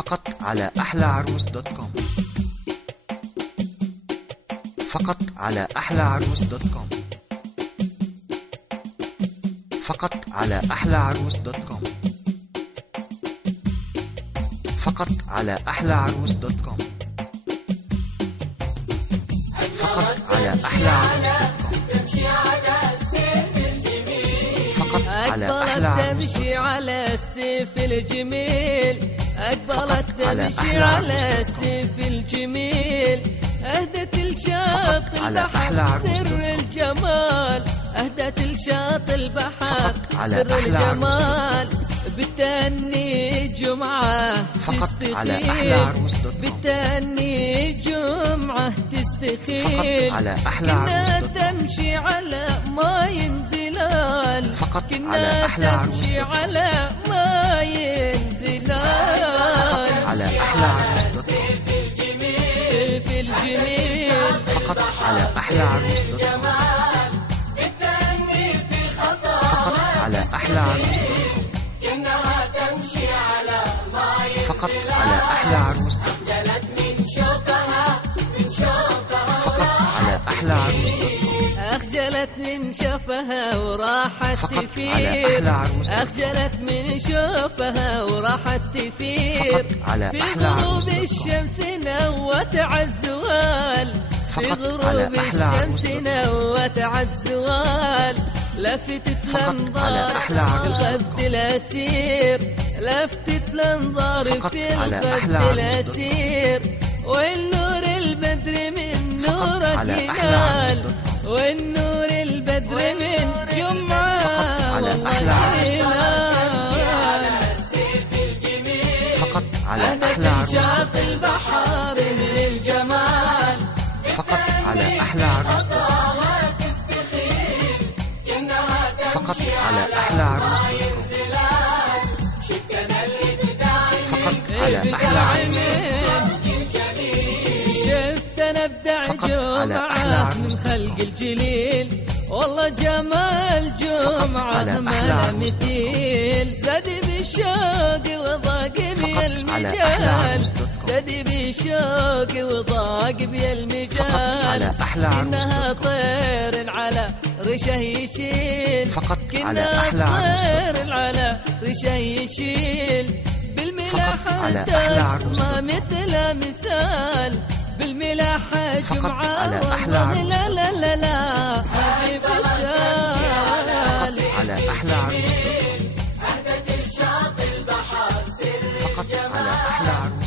فقط على أحلىعروس.com. فقط على أحلىعروس.com. فقط على أحلىعروس.com. فقط على أحلىعروس.com. فقط على أحلىعروس.com. فقط على أحلىعروس. تمشي على السيف الجميل، أقبلت تمشي على السيف الجميل، أهدت الشاطئ البحر سر الجمال، أهدت الشاطئ البحر سر الجمال، بتأني جمعة تستخيل، بتأني جمعة تستخيل، كنا تمشي على ماء زلال، كنا تمشي على ماء زلال، على أحلىعروس.com. في الجميل فقط على أحلىعروس.com. فقط على أحلىعروس.com. إنها تمشي على ماء فقط على أحلىعروس.com. جلت من شوفها فقط على أحلىعروس.com. أخجلت من شوفها وراحت تفير، أخجلت من شوفها وراحت تفير، في غروب الشمس نوت عالزوال، في غروب الشمس نوت عالزوال، لفتت الأنظار في الخد الأسير، لفتت الأنظار في الخد الأسير، والنور البدر من نور جمال، والنور البدر من جمعة والله فقط على أحلىعروس. شاطئ البحر من الجمال، فقط على أحلىعروس.com. فقط على أحلىعروس.com. فقط على أحلىعروس.com. شفت انا ابدع جمعة من خلق الجليل، والله جمال جمعة ما له مثيل، زاد بالشوق وضاق بي المجال، زاد بالشوق وضاق بي المجال، كأنها طير على رشه يشيل، كأنها طير على رشه يشيل، بالملاحة ما مثل مثال، بالملاحة جمعة والله لا لا لا لا ما في مثال، على أحلىعروس. أهدت الشاطئ البحر سر فقط على أحلىعروس.